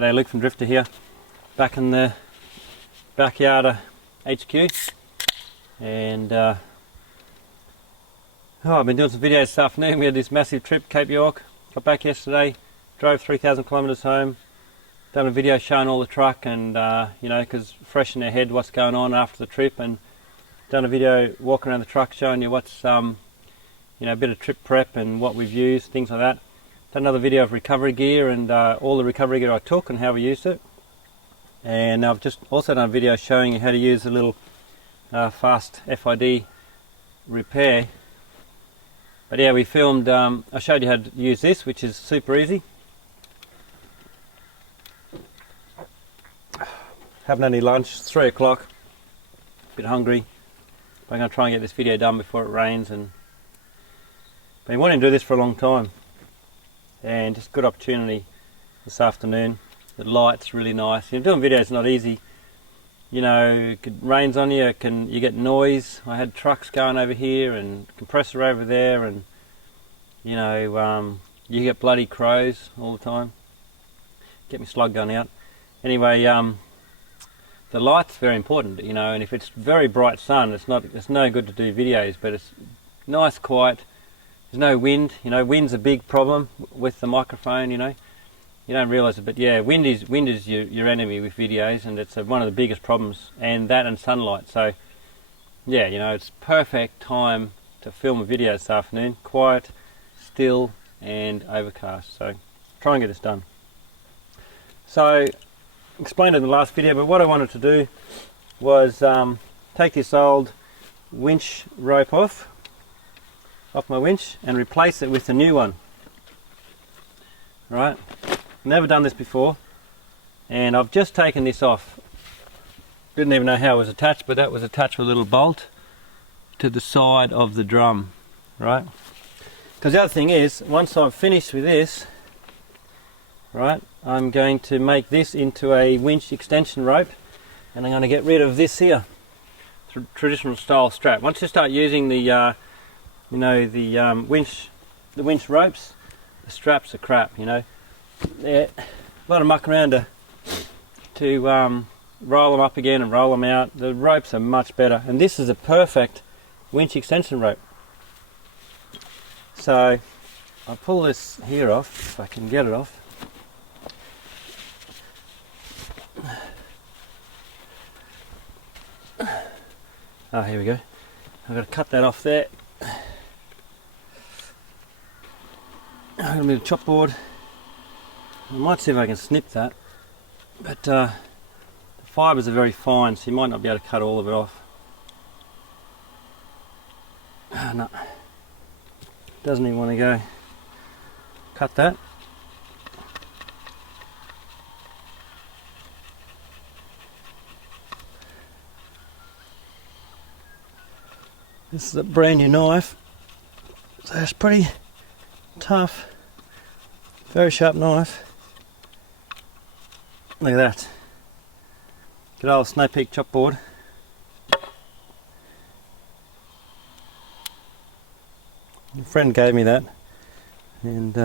G'day, Luke from Drifta here, back in the backyard of HQ, and I've been doing some videos this afternoon. We had this massive trip, Cape York, got back yesterday, drove 3,000 kilometres home, done a video showing all the truck and you know, because fresh in their head what's going on after the trip, and done a video walking around the truck showing you what's you know, a bit of trip prep and what we've used, things like that. Done another video of recovery gear and all the recovery gear I took and how we used it. And I've just also done a video showing you how to use a little fast FID repair. But yeah, we filmed, I showed you how to use this, which is super easy. Haven't had any lunch, it's 3 o'clock, a bit hungry. But I'm going to try and get this video done before it rains. And been wanting to do this for a long time. And just a good opportunity this afternoon. The light's really nice. You know, doing videos is not easy. You know, it rains on you, you get noise. I had trucks going over here and compressor over there, and you know, you get bloody crows all the time. Get my slug gun out. Anyway, the light's very important, you know, and if it's very bright sun, it's no good to do videos, but it's nice, quiet. There's no wind, you know, wind's a big problem with the microphone, you know. You don't realise it, but yeah, wind is your enemy with videos, and it's one of the biggest problems, and that and sunlight. So yeah, you know, it's perfect time to film a video this afternoon. Quiet, still and overcast. So try and get this done. So explained in the last video, but what I wanted to do was take this old winch rope off my winch and replace it with a new one. Right, never done this before, and I've just taken this off. Didn't even know how it was attached, but that was attached with a little bolt to the side of the drum, right? Because the other thing is, once I've finished with this, right, I'm going to make this into a winch extension rope, and I'm going to get rid of this here, traditional style strap. Once you start using the you know, the winch ropes, the straps are crap, you know. They're a lot of muck around to roll them up again and roll them out. The ropes are much better, and this is a perfect winch extension rope. So I'll pull this here off, if I can get it off. Oh, here we go. I've got to cut that off there. I've got a bit of chopboard. I might see if I can snip that, but the fibres are very fine, so you might not be able to cut all of it off. No, doesn't even want to go. Cut that. This is a brand new knife, so it's pretty tough, very sharp knife. Look at that. Good old Snow Peak chopboard. A friend gave me that, and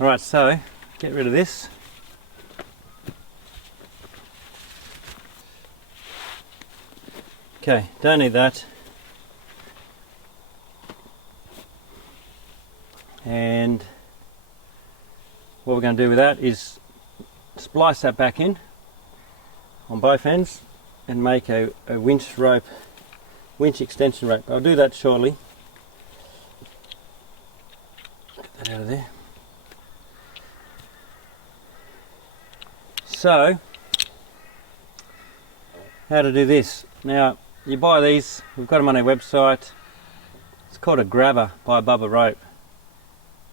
alright, so get rid of this. Okay, don't need that. And what we're going to do with that is splice that back in on both ends and make a winch extension rope. I'll do that shortly. Get that out of there. So, how to do this? Now, you buy these, we've got them on our website. It's called a grabber by Bubba rope.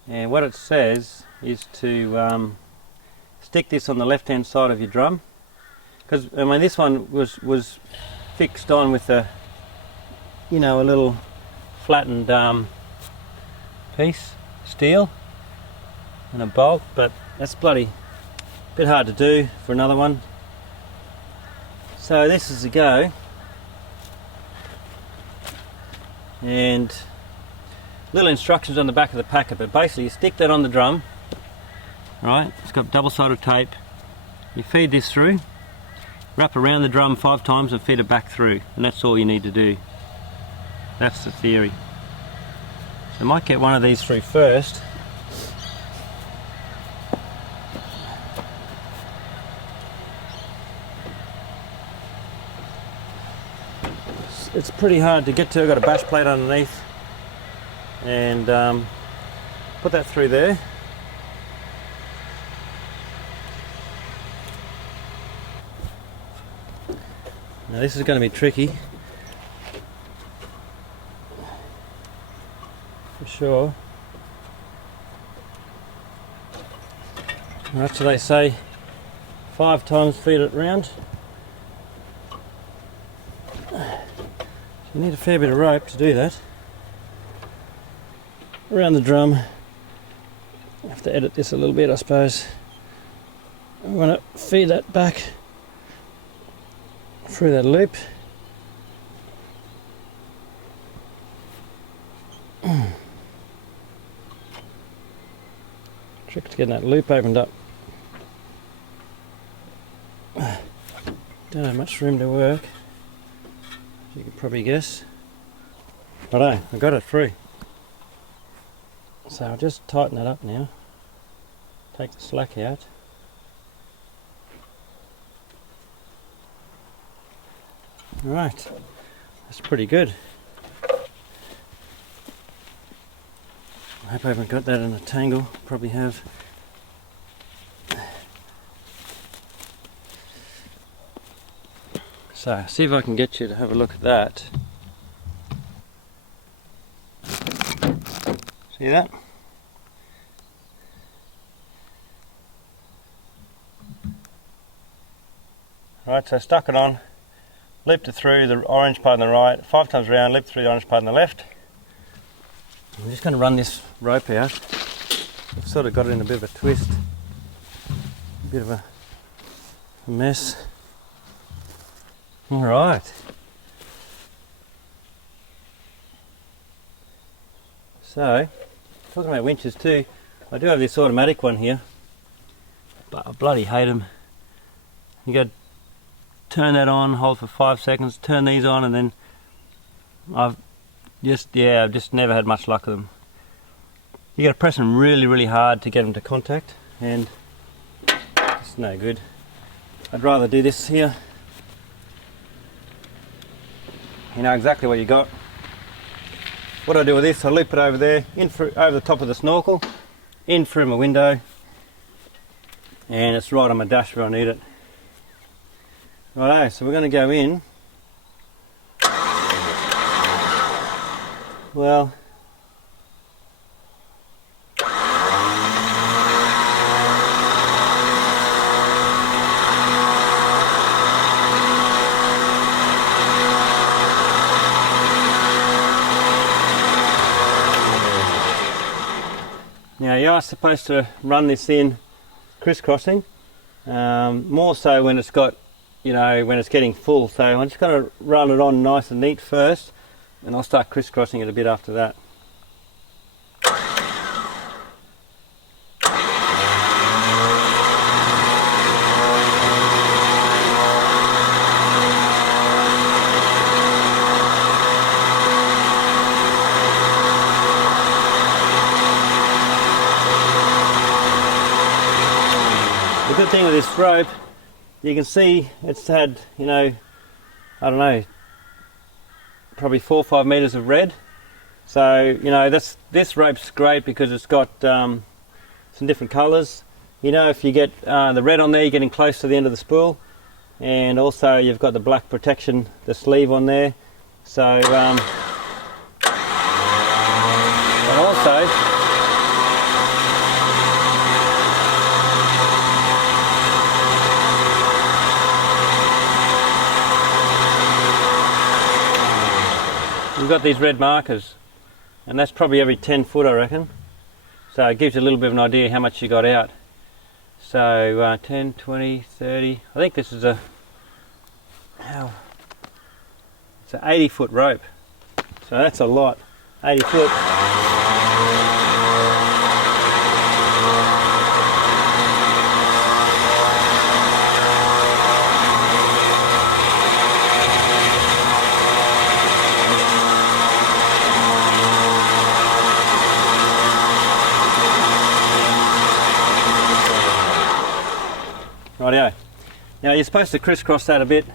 And what it says is to stick this on the left hand side of your drum, because I mean this one was fixed on with a, you know, a little flattened piece, steel and a bolt, but that's bloody bit hard to do for another one. So this is a go, and little instructions on the back of the packet, but basically you stick that on the drum right? It's got double-sided tape. You feed this through, wrap around the drum 5 times and feed it back through, and that's all you need to do. That's the theory. So I might get one of these through first. It's pretty hard to get to. I've got a bash plate underneath, and put that through there. Now this is going to be tricky, for sure. Right, so they say 5 times feed it round. You need a fair bit of rope to do that. Around the drum. I have to edit this a little bit, I suppose. I'm going to feed that back through that loop. Trick to getting that loop opened up. Don't have much room to work, as you can probably guess. Righto, I got it through. So I'll just tighten that up now. Take the slack out. Right, that's pretty good. I hope I haven't got that in a tangle. Probably have. So, see if I can get you to have a look at that. See that? Right, so I stuck it on, looped it through the orange part on the right, 5 times around, looped through the orange part on the left. I'm just going to run this rope out. I've sort of got it in a bit of a twist, a bit of a mess. Alright. So, talking about winches too, I do have this automatic one here, but I bloody hate them. You got to turn that on, hold for 5 seconds, turn these on, and then I've just never had much luck with them. You got to press them really, really hard to get them to contact, and it's no good. I'd rather do this here. You know exactly what you got. What I do with this, I loop it over there, over the top of the snorkel, in through my window, and it's right on my dash where I need it. Righto, so we're going to go in. Well, now you are supposed to run this in crisscrossing, more so when it's got, you know, when it's getting full. So I'm just going to run it on nice and neat first, and I'll start crisscrossing it a bit after that. The good thing with this rope, you can see it's had, you know, I don't know, probably 4 or 5 meters of red. So, you know, this rope's great because it's got some different colors. You know, if you get the red on there, you're getting close to the end of the spool, and also you've got the black protection, the sleeve on there. So, and also, you've got these red markers, and that's probably every 10 foot, I reckon. So it gives you a little bit of an idea how much you got out. So 10, 20, 30, I think this is it's an 80 foot rope. So that's a lot, 80 foot. Rightio. Now you're supposed to crisscross that a bit.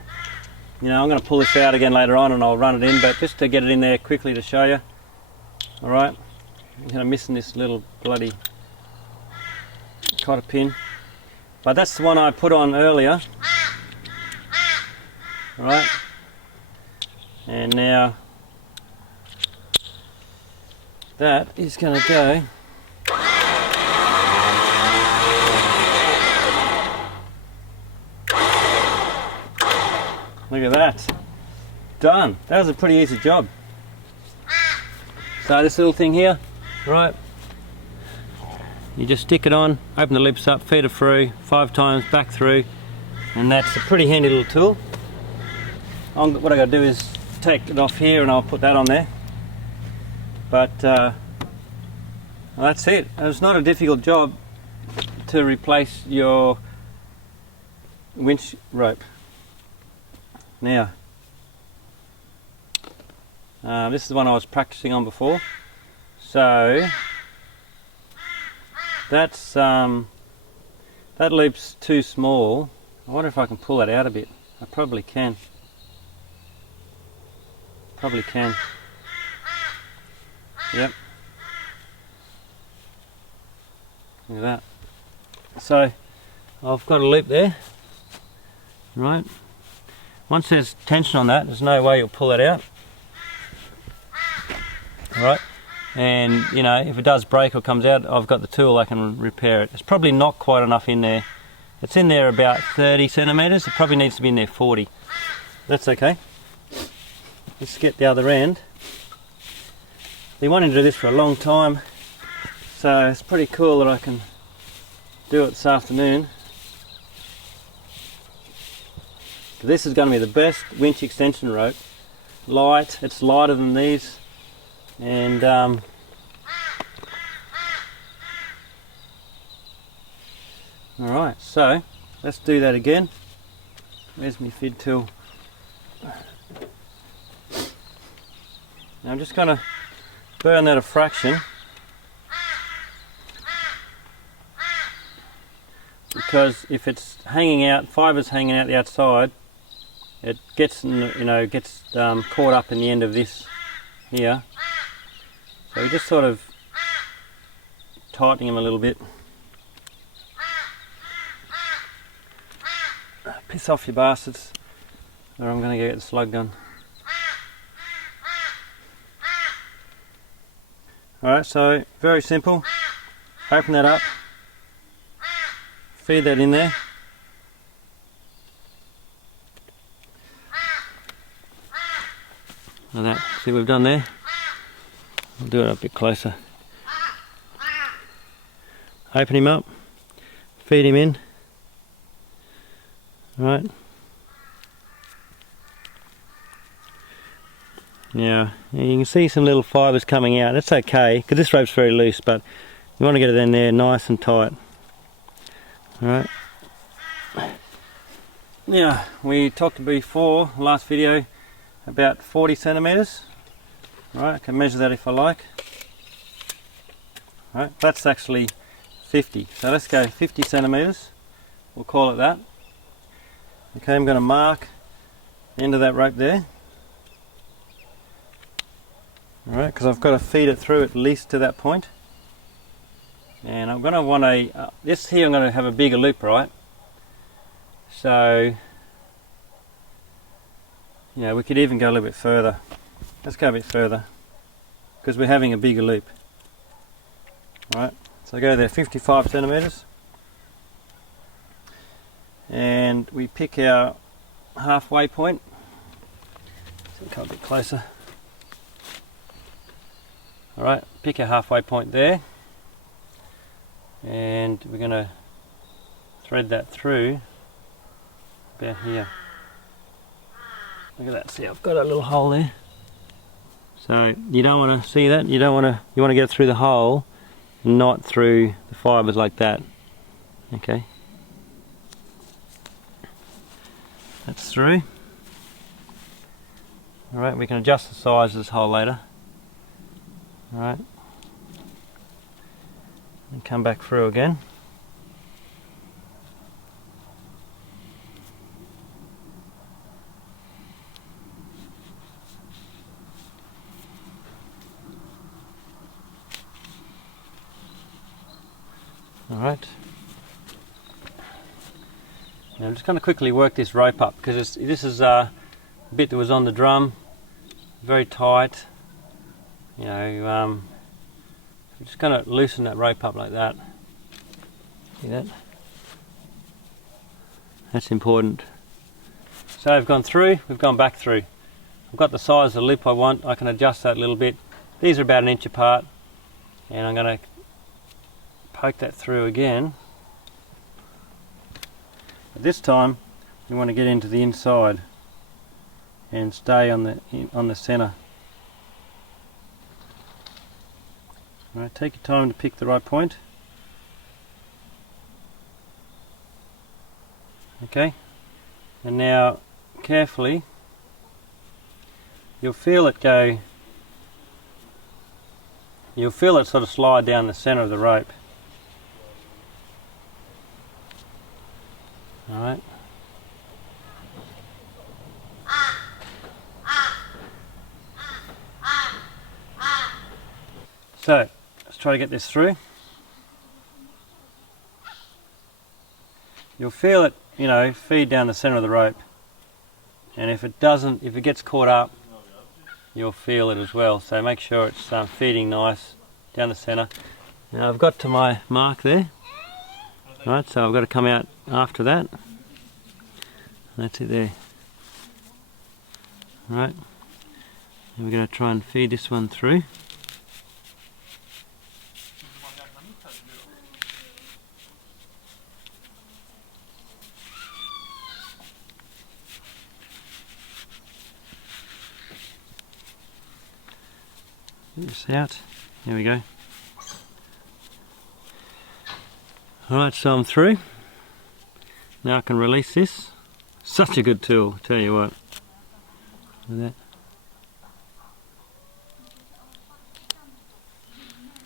You know, I'm going to pull this out again later on and I'll run it in, but just to get it in there quickly to show you. Alright, I'm kind of missing this little bloody cotter pin. But that's the one I put on earlier. Alright. And now that is going to go look at that. Done. That was a pretty easy job. So this little thing here, right, you just stick it on, open the lips up, feed it through 5 times, back through, and that's a pretty handy little tool. What I got to do is take it off here and I'll put that on there. But well, that's it. It's not a difficult job to replace your winch rope. Now, this is the one I was practicing on before. So that's that loop's too small. I wonder if I can pull that out a bit. I probably can. Probably can. Yep. Look at that. So I've got a loop there. Right. Once there's tension on that, there's no way you'll pull it out. Alright, and you know, if it does break or comes out, I've got the tool, I can repair it. It's probably not quite enough in there. It's in there about 30 centimetres, it probably needs to be in there 40. That's okay. Let's get the other end. Been wanting to do this for a long time, so it's pretty cool that I can do it this afternoon. This is going to be the best winch extension rope. Light, it's lighter than these, and alright, so let's do that again. Where's my feed tool? Now I'm just going to burn that a fraction, because if it's hanging out, fiber's hanging out the outside, it gets, caught up in the end of this here. So we just sort of tightening them a little bit. Piss off, you bastards, or I'm going to get the slug gun. Alright, so very simple. Open that up, feed that in there. And that, see what we've done there? I'll do it a bit closer. Open him up, feed him in. Right. Now, you can see some little fibres coming out. That's okay, because this rope's very loose, but you want to get it in there nice and tight. Alright. Now, we talked before, last video, about 40 centimetres. Right, I can measure that if I like. Right, that's actually 50. So let's go 50 centimetres. We'll call it that. Okay, I'm going to mark the end of that rope there. Alright, because I've got to feed it through at least to that point. And I'm going to want a, this here I'm going to have a bigger loop, right? So, you know, we could even go a little bit further. Let's go a bit further, because we're having a bigger loop. Right, so I go there 55 centimetres. And we pick our halfway point. So come a bit closer. Alright, pick our halfway point there. And we're going to thread that through about here. Look at that, see I've got a little hole there. So you don't want to see that, you want to get it through the hole, not through the fibres like that. Okay. That's through. Alright, we can adjust the size of this hole later. Alright. And come back through again. Alright. Now I'm just going to quickly work this rope up because this is a bit that was on the drum, very tight. You know, I'm just going to loosen that rope up like that. See that? That's important. So I've gone through, we've gone back through. I've got the size of the lip I want, I can adjust that a little bit. These are about 1 inch apart, and I'm going to poke that through again. But this time you want to get into the inside and stay on the center. Alright, take your time to pick the right point. Okay, and now carefully you'll feel it sort of slide down the center of the rope. Alright. So, let's try to get this through. You'll feel it, you know, feed down the center of the rope. And if it gets caught up, you'll feel it as well. So make sure it's feeding nice down the center. Now I've got to my mark there. Right, so I've got to come out after that. That's it there. Right, and we're going to try and feed this one through. Get this out. There we go. Alright, so I'm through. Now I can release this. Such a good tool, tell you what. Look at that.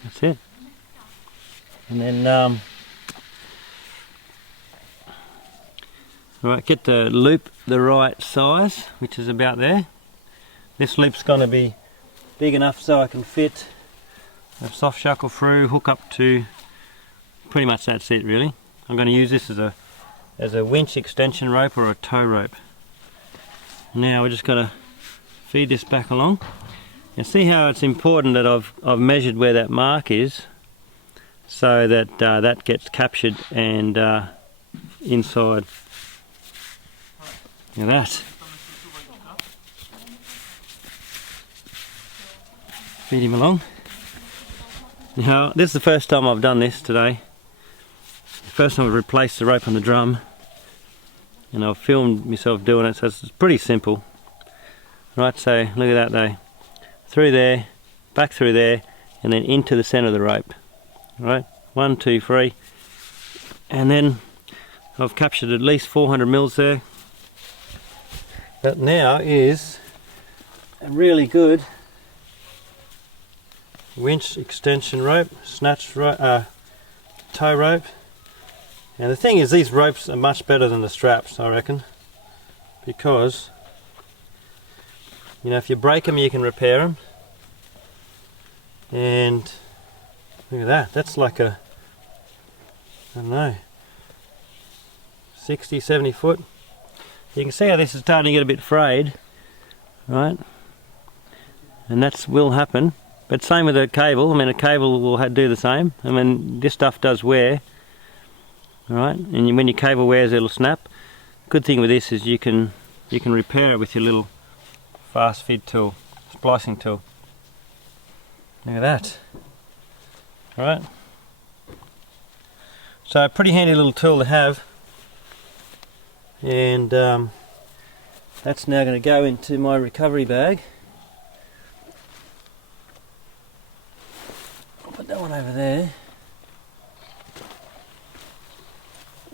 That's it. And then, alright, get the loop the right size, which is about there. This loop's going to be big enough so I can fit a soft shackle through, hook up to, pretty much that's it really. I'm going to use this as a winch extension rope or a tow rope. Now we're just going to feed this back along. You see how it's important that I've measured where that mark is so that that gets captured and inside. Look at that. Feed him along. Now this is the first time I've done this today. The first time I've replaced the rope on the drum, and I've filmed myself doing it, so it's pretty simple. Right, so look at that though. Through there, back through there, and then into the centre of the rope. Right, 1, 2, 3, and then I've captured at least 400 mils there. That now is a really good winch extension rope, snatch rope, tow rope. And the thing is, these ropes are much better than the straps, I reckon, because you know, if you break them you can repair them. And look at that, that's like a, I don't know, 60, 70 foot. You can see how this is starting to get a bit frayed, right? And that will happen. But same with a cable. I mean, a cable will do the same. I mean, this stuff does wear, right? And when your cable wears, it'll snap. Good thing with this is you can repair it with your little fast fit tool, splicing tool. Look at that. All right. So a pretty handy little tool to have. And that's now going to go into my recovery bag. Put that one over there.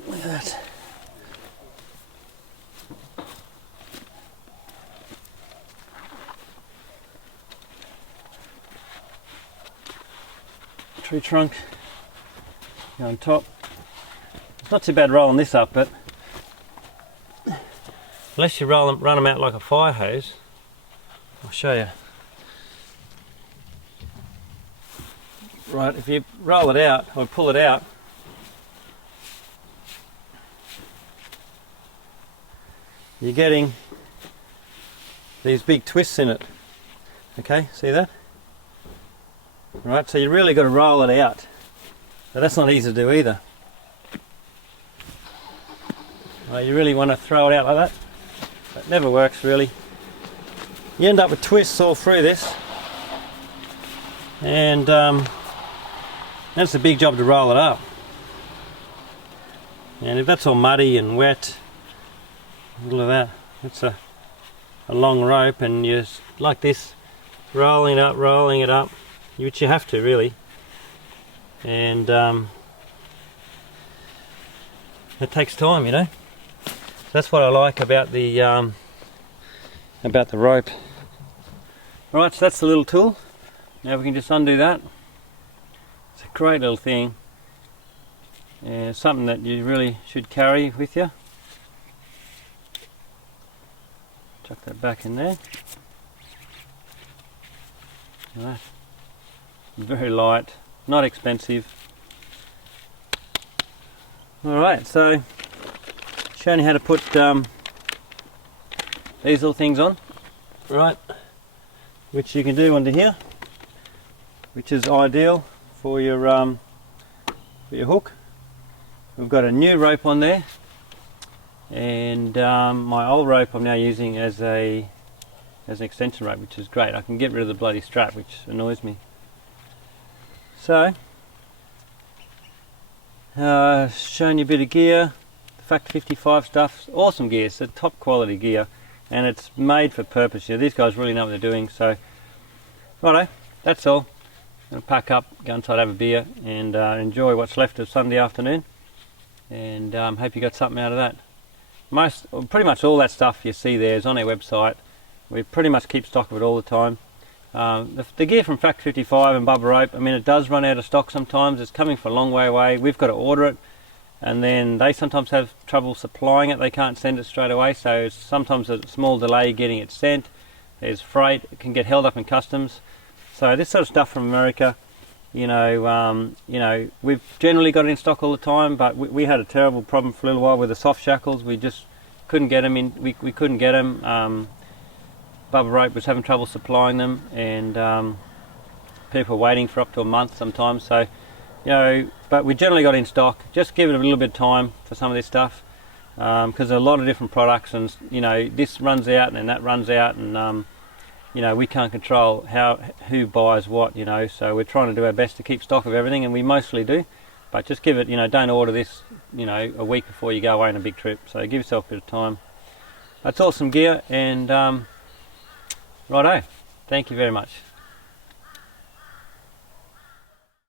Look at that. Tree trunk on top. It's not too bad rolling this up, but unless you run them out like a fire hose, I'll show you. Right, if you roll it out or pull it out, you're getting these big twists in it. Okay, see that? Right, so you really got to roll it out. But that's not easy to do either. Right, you really want to throw it out like that. That never works really. You end up with twists all through this, and that's a big job to roll it up. And if that's all muddy and wet, look at that, it's a long rope, and you're like this, rolling it up, which you have to really. And it takes time, you know. That's what I like about the rope. Right, so that's the little tool. Now we can just undo that. It's a great little thing. Yeah, something that you really should carry with you. Chuck that back in there. Right. Very light, not expensive. Alright, so showing you how to put these little things on. Right, which you can do under here, which is ideal for your hook. We've got a new rope on there, and my old rope I'm now using as an extension rope, which is great. I can get rid of the bloody strap, which annoys me. So, showing you a bit of gear. The Factor 55 stuff, awesome gear. It's a top quality gear, and it's made for purpose. You know, these guys really know what they're doing. So, righto, that's all. I'm going to pack up, go inside, have a beer, and enjoy what's left of Sunday afternoon. And hope you got something out of that. Pretty much all that stuff you see there is on our website. We pretty much keep stock of it all the time. The gear from Factor 55 and Bubba Rope, I mean, it does run out of stock sometimes. It's coming from a long way away. We've got to order it, and then they sometimes have trouble supplying it. They can't send it straight away, so sometimes a small delay getting it sent. There's freight, it can get held up in customs. So this sort of stuff from America, you know, we've generally got it in stock all the time, but we had a terrible problem for a little while with the soft shackles. We just couldn't get them in. We couldn't get them. Bubba Rope was having trouble supplying them, and people were waiting for up to a month sometimes. So, you know, but we generally got it in stock. Just give it a little bit of time for some of this stuff, because there's a lot of different products, and you know, this runs out and then that runs out, and you know, we can't control who buys what, you know, so we're trying to do our best to keep stock of everything, and we mostly do. But just give it, you know, don't order this, you know, a week before you go away on a big trip. So give yourself a bit of time. That's awesome gear, and righto, thank you very much.